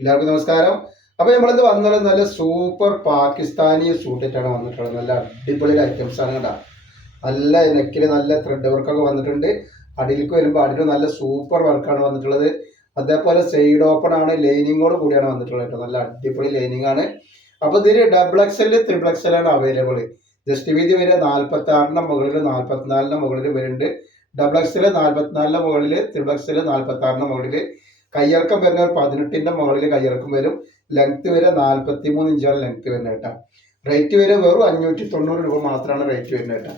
എല്ലാവർക്കും നമസ്കാരം. അപ്പോൾ നമ്മളിത് വന്നുള്ളത് നല്ല സൂപ്പർ പാകിസ്ഥാനി സൂട്ടിട്ടാണ് വന്നിട്ടുള്ളത്. നല്ല അടിപൊളി ഐറ്റംസ് ആണ് കേട്ടോ. നല്ല നെക്കിൽ നല്ല ത്രെഡ് വർക്കൊക്കെ വന്നിട്ടുണ്ട്. അടിയിലേക്ക് വരുമ്പോൾ അടിയിൽ നല്ല സൂപ്പർ വർക്കാണ് വന്നിട്ടുള്ളത്. അതേപോലെ സൈഡ് ഓപ്പൺ ആണ്, ലൈനിങ്ങോട് കൂടിയാണ് വന്നിട്ടുള്ളത് കേട്ടോ. നല്ല അടിപൊളി ലൈനിങ് ആണ്. അപ്പോൾ ഇതിൽ ഡബിൾ എക്സൽ ത്രിബിൾ എക്സൽ ആണ് അവൈലബിൾ. ജസ്റ്റ് വീതി വരെ 46ന്റെ മുകളിൽ 44ന്റെ മുകളിൽ വരുന്നുണ്ട്. ഡബിൾ എക്സൽ 44ന്റെ മുകളിൽ, ത്രിബിൾ എക്സൽ 46ന്റെ മുകളിൽ. കയ്യിറക്കം വരുന്ന 18ന്റെ മുകളിൽ കയ്യിറക്കം വരും. ലെങ്ത് വരെ 43 ഇഞ്ചാണ് ലെങ്ത് വരുന്നത് കേട്ടോ. റേറ്റ് വരെ വെറും 590 രൂപ മാത്രമാണ് റേറ്റ് വരുന്നത് കേട്ടോ.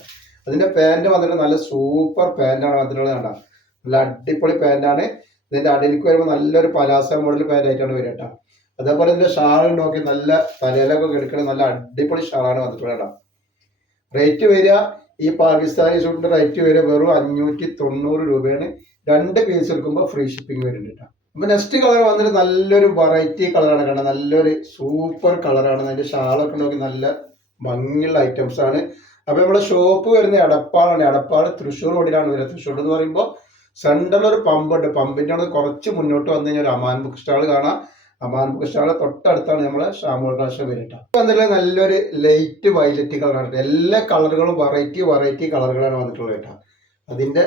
അതിന്റെ പാൻറ് വന്നിട്ട് നല്ല സൂപ്പർ പാൻറ്റാണ് വന്നിട്ടുള്ളത് കേട്ടോ. നല്ല അടിപൊളി പാൻറ്റാണ്. ഇതിന്റെ അടിയിലേക്ക് വരുമ്പോൾ നല്ലൊരു പലാസ മോഡൽ പാൻറ് ആയിട്ടാണ് വരിക കേട്ടോ. അതേപോലെ ഇതിന്റെ ഷാൾ നോക്കി നല്ല തലയിലൊക്കെ കിടക്കുന്ന നല്ല അടിപൊളി ഷാളാണ് വന്നിട്ടുള്ളത് കേട്ടോ. റേറ്റ് വരിക ഈ പാകിസ്ഥാനി സൂട്ടിന്റെ റേറ്റ് വരെ വെറും 590 രൂപയാണ്. 2 പീസ് എടുക്കുമ്പോൾ ഫ്രീ ഷിപ്പിംഗ് വരുന്നുണ്ട് കേട്ടോ. അപ്പൊ നെക്സ്റ്റ് കളർ വന്നിട്ട് നല്ലൊരു വെറൈറ്റി കളറാണ് കാണാൻ. നല്ലൊരു സൂപ്പർ കളറാണ്. അതിന്റെ ഷാളൊക്കെ നോക്കി നല്ല ഭംഗിയുള്ള ഐറ്റംസ് ആണ്. അപ്പൊ നമ്മുടെ ഷോപ്പ് വരുന്നത് എടപ്പാളാണ്. എടപ്പാൾ തൃശ്ശൂർ റോഡിലാണ് വരുന്നത്. തൃശ്ശൂർ എന്ന് പറയുമ്പോൾ സെൻട്രൽ ഒരു പമ്പ് ഉണ്ട്. പമ്പിന്റെ അവിടെ കുറച്ച് മുന്നോട്ട് വന്നു കഴിഞ്ഞാൽ ഒരു അമാൻ ബുക്ക് സ്റ്റാൾ കാണാം. അമാൻ ബുക്ക് സ്റ്റാള് തൊട്ടടുത്താണ് നമ്മളെ ഷാമോൾ കളക്ഷൻ വരിക. വന്നിട്ടുള്ള നല്ലൊരു ലൈറ്റ് വയലറ്റ് കളറാണ്. എല്ലാ കളറുകളും വെറൈറ്റി കളറുകളാണ് വന്നിട്ടുള്ളത് കേട്ടോ. അതിന്റെ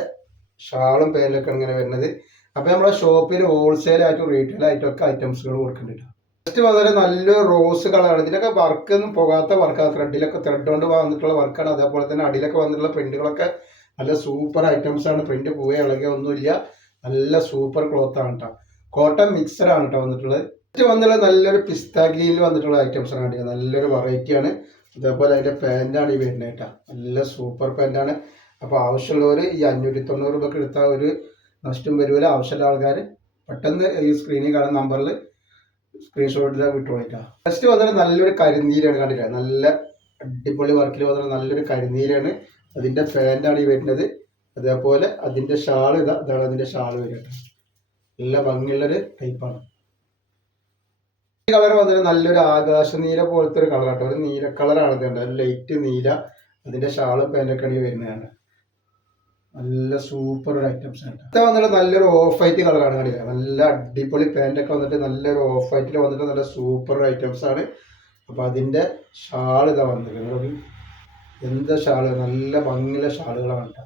ഷാളും പേരിലൊക്കെ ഇങ്ങനെ വരുന്നത്. അപ്പൊ നമ്മുടെ ഷോപ്പിൽ ഹോൾസെയിൽ ആയിട്ടും റീറ്റെയിൽ ആയിട്ടും ഒക്കെ ഐറ്റംസുകൾ കൊടുക്കുന്നുണ്ട്. ജസ്റ്റ് വളരെ നല്ലൊരു റോസ് കളറാണ്. ഇതിലൊക്കെ വർക്കൊന്നും പോകാത്ത വർക്കാണ്. ത്രെഡിലൊക്കെ ത്രെഡ് കൊണ്ട് വന്നിട്ടുള്ള വർക്കാണ്. അതേപോലെ തന്നെ അടിയിലൊക്കെ വന്നിട്ടുള്ള പ്രിന്റുകളൊക്കെ നല്ല സൂപ്പർ ഐറ്റംസ് ആണ്. പ്രിന്റ് പോവുക ഇളകിയ ഒന്നുമില്ല. നല്ല സൂപ്പർ ക്ലോത്ത് ആണ് കേട്ടോ. കോട്ടൺ മിക്സർ ആണ് കേട്ടോ വന്നിട്ടുള്ളത്. വന്നിട്ടുള്ള നല്ലൊരു പിസ്ത ഗ്രീനിൽ വന്നിട്ടുള്ള ഐറ്റംസ് ആണ്. നല്ലൊരു വെറൈറ്റി ആണ്. അതേപോലെ അതിന്റെ പാൻറ്റാണ് ഈ വരുന്നത് കേട്ടോ. നല്ല സൂപ്പർ പാൻറ്റാണ്. അപ്പോൾ ആവശ്യമുള്ളവർ ഈ 590 രൂപക്ക് എടുത്താൽ ഒരു നഷ്ടം വരില്ല. ആവശ്യമുള്ള ആൾക്കാർ പെട്ടെന്ന് ഈ സ്ക്രീനിൽ കാണുന്ന നമ്പറിൽ സ്ക്രീൻഷോട്ടിൽ വിട്ടുകൊടുക്കുക. നെക്സ്റ്റ് വന്നിട്ട് നല്ലൊരു കരിനീലാണ്. കണ്ടില്ല, നല്ല അടിപൊളി വർക്കിൽ വന്നിട്ട് നല്ലൊരു കരിനീലാണ്. അതിന്റെ പാൻറ്റാണ് ഈ വരുന്നത്. അതേപോലെ അതിന്റെ ഷാൾ ഇതാണ് അതിന്റെ ഷാൾ വരുന്നത്. നല്ല ഭംഗിയുള്ളൊരു ടൈപ്പാണ്. ഈ കളർ വന്നിട്ട് നല്ലൊരു ആകാശ നീല പോലത്തെ ഒരു കളറാട്ടോ. ഒരു നീല കളറാണ് ഇത്. ലൈറ്റ് നീല. അതിന്റെ ഷാളും പാൻറ്റൊക്കെ വരുന്നതാണ്. നല്ല സൂപ്പർ ഒരു ഐറ്റംസ് ആണ്. ഇത് വന്നിട്ട് നല്ലൊരു ഓഫ് വൈറ്റ് കളറാണ്. കണ്ടില്ല, നല്ല അടിപൊളി പാൻറ്റൊക്കെ വന്നിട്ട് നല്ലൊരു ഓഫ് വൈറ്റിൽ വന്നിട്ട് നല്ല സൂപ്പർ ഐറ്റംസ് ആണ്. അപ്പൊ അതിന്റെ ഷാൾ ഇതാ വന്നിട്ടുണ്ട്. എന്താ ഷാള്, നല്ല ഭംഗിയുള്ള ഷാളുകളാണ് കേട്ടോ.